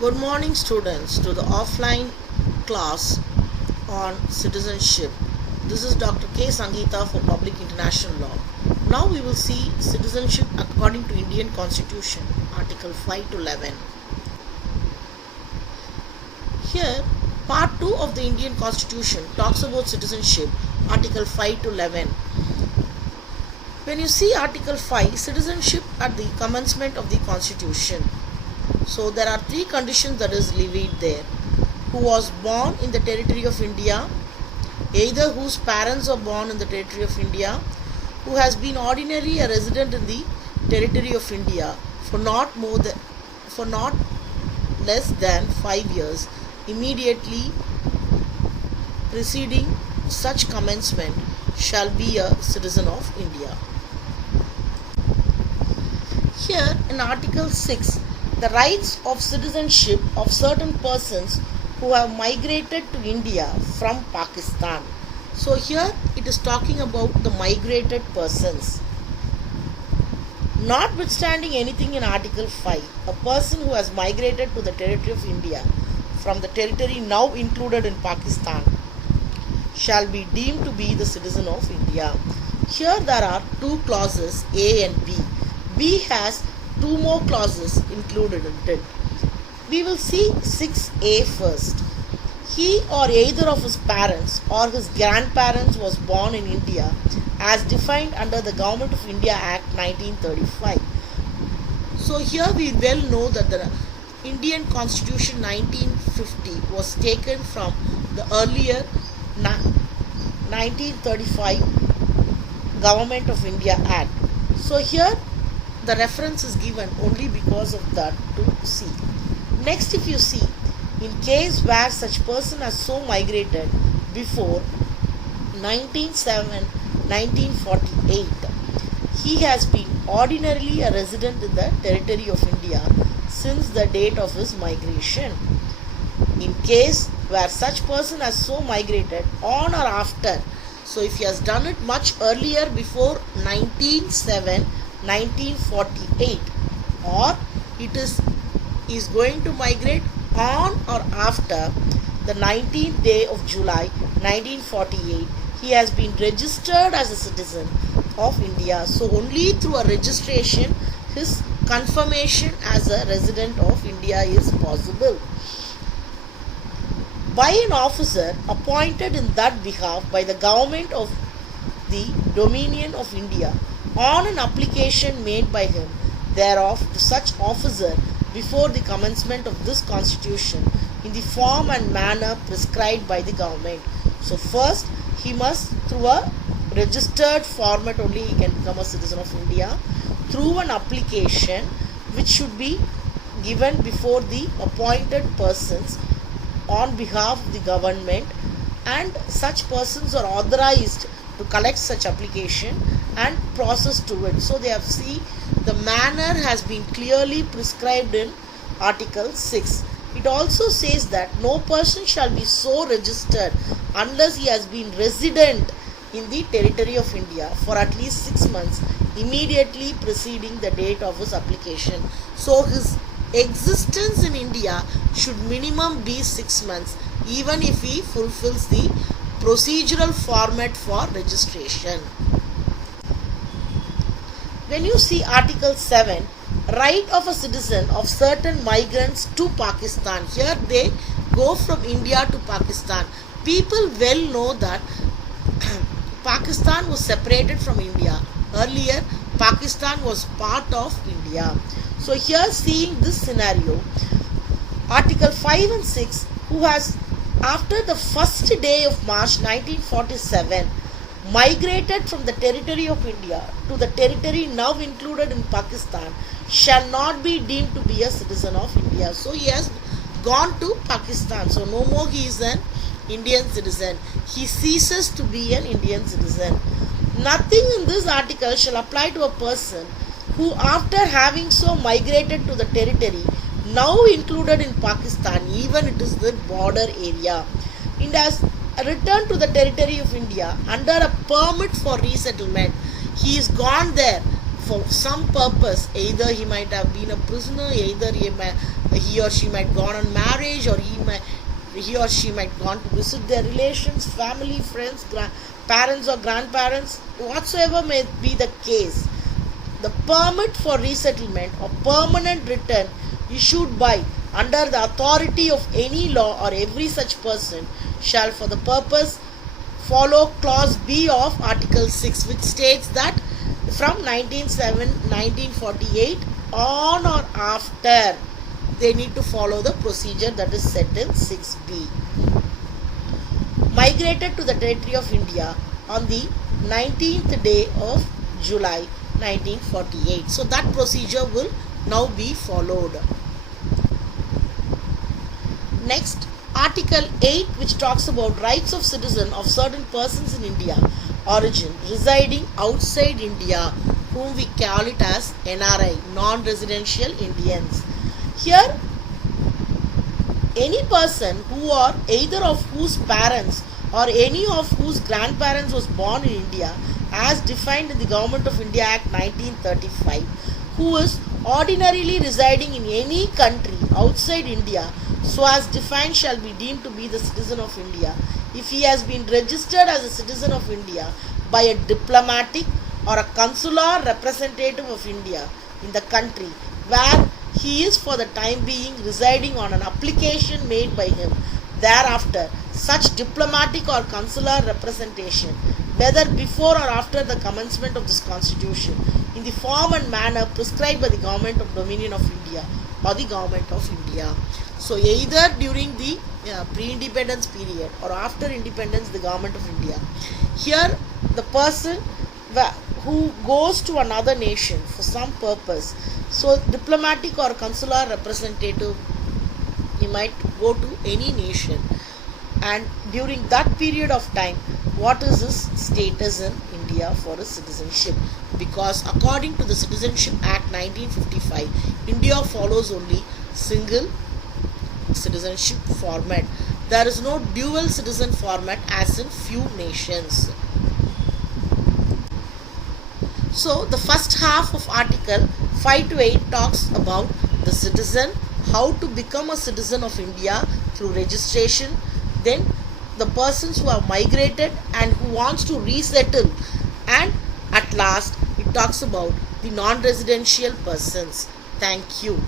Good morning, students, to the offline class on citizenship. This is Dr. K. Sangeeta for Public International Law. Now we will see citizenship according to Indian Constitution, Article 5 to 11. Here, Part 2 of the Indian Constitution talks about citizenship, Article 5 to 11. When you see Article 5, citizenship at the commencement of the Constitution. So there are three conditions that is levied there. Who was born in the territory of India, either whose parents are born in the territory of India, who has been ordinarily a resident in the territory of India for not less than 5 years immediately preceding such commencement shall be a citizen of India. Here in Article 6, the rights of citizenship of certain persons who have migrated to India from Pakistan. So here it is talking about the migrated persons. Notwithstanding anything in Article 5, a person who has migrated to the territory of India from the territory now included in Pakistan shall be deemed to be the citizen of India. Here there are two clauses, A and B. B has two more clauses included in it. We will see 6A first. He or either of his parents or his grandparents was born in India as defined under the Government of India Act 1935. So here we well know that the Indian Constitution 1950 was taken from the earlier 1935 Government of India Act. So here the reference is given only because of that to see. Next, if you see, in case where such person has so migrated before 1948, he has been ordinarily a resident in the territory of India since the date of his migration. In case where such person has so migrated on or after, so if he has done it much earlier before 1948, or it is going to migrate on or after the 19th day of July 1948, he has been registered as a citizen of India. So only through a registration his confirmation as a resident of India is possible by an officer appointed in that behalf by the government of the Dominion of India on an application made by him thereof to such officer before the commencement of this constitution in the form and manner prescribed by the government. So first he must, through a registered format only he can become a citizen of India, through an application which should be given before the appointed persons on behalf of the government, and such persons are authorized to collect such application and process to it. So they have see the manner has been clearly prescribed in Article 6. It also says that no person shall be so registered unless he has been resident in the territory of India for at least 6 months immediately preceding the date of his application. So his existence in India should minimum be 6 months even if he fulfills the procedural format for registration. When you see Article 7, right of a citizen of certain migrants to Pakistan, here they go from India to Pakistan. People well know that Pakistan was separated from India. Earlier, Pakistan was part of India. So here seeing this scenario, Article 5 and 6, who has after the first day of March 1947 migrated from the territory of India to the territory now included in Pakistan shall not be deemed to be a citizen of India. So he has gone to Pakistan. So no more he is an Indian citizen. He ceases to be an Indian citizen. Nothing in this article shall apply to a person who, after having so migrated to the territory now included in Pakistan, even it is the border area, and has returned to the territory of India under a permit for resettlement. He is gone there for some purpose, either he might have been a prisoner, either he or she might gone on marriage, or he or she might gone to visit their relations, family, friends, parents or grandparents, whatsoever may be the case. The permit for resettlement or permanent return issued by under the authority of any law or every such person shall for the purpose follow clause B of article 6, which states that from 1948 on or after they need to follow the procedure that is set in 6B. Migrated to the territory of India on the 19th day of July 1948. So that procedure will now be followed. Next, Article 8, which talks about rights of citizen of certain persons in India origin residing outside India, whom we call it as NRI, non-residential Indians. Here, any person who or either of whose parents or any of whose grandparents was born in India as defined in the Government of India Act 1935, who is ordinarily residing in any country outside India so as defined shall be deemed to be the citizen of India if he has been registered as a citizen of India by a diplomatic or a consular representative of India in the country where he is for the time being residing on an application made by him. Thereafter, such diplomatic or consular representation, whether before or after the commencement of this constitution, in the form and manner prescribed by the Government of Dominion of India or the Government of India. So either during the pre-independence period or after independence, the Government of India. Here the person who goes to another nation for some purpose, so diplomatic or consular representative, he might go to any nation, and during that period of time, what is his status in India for his citizenship? Because according to the Citizenship Act 1955, India follows only single citizenship format. There is no dual citizen format as in few nations. So the first half of Article 5 to 8 talks about the citizen, how to become a citizen of India through registration, then the persons who have migrated and who wants to resettle, and at last it talks about the non-residential persons. Thank you.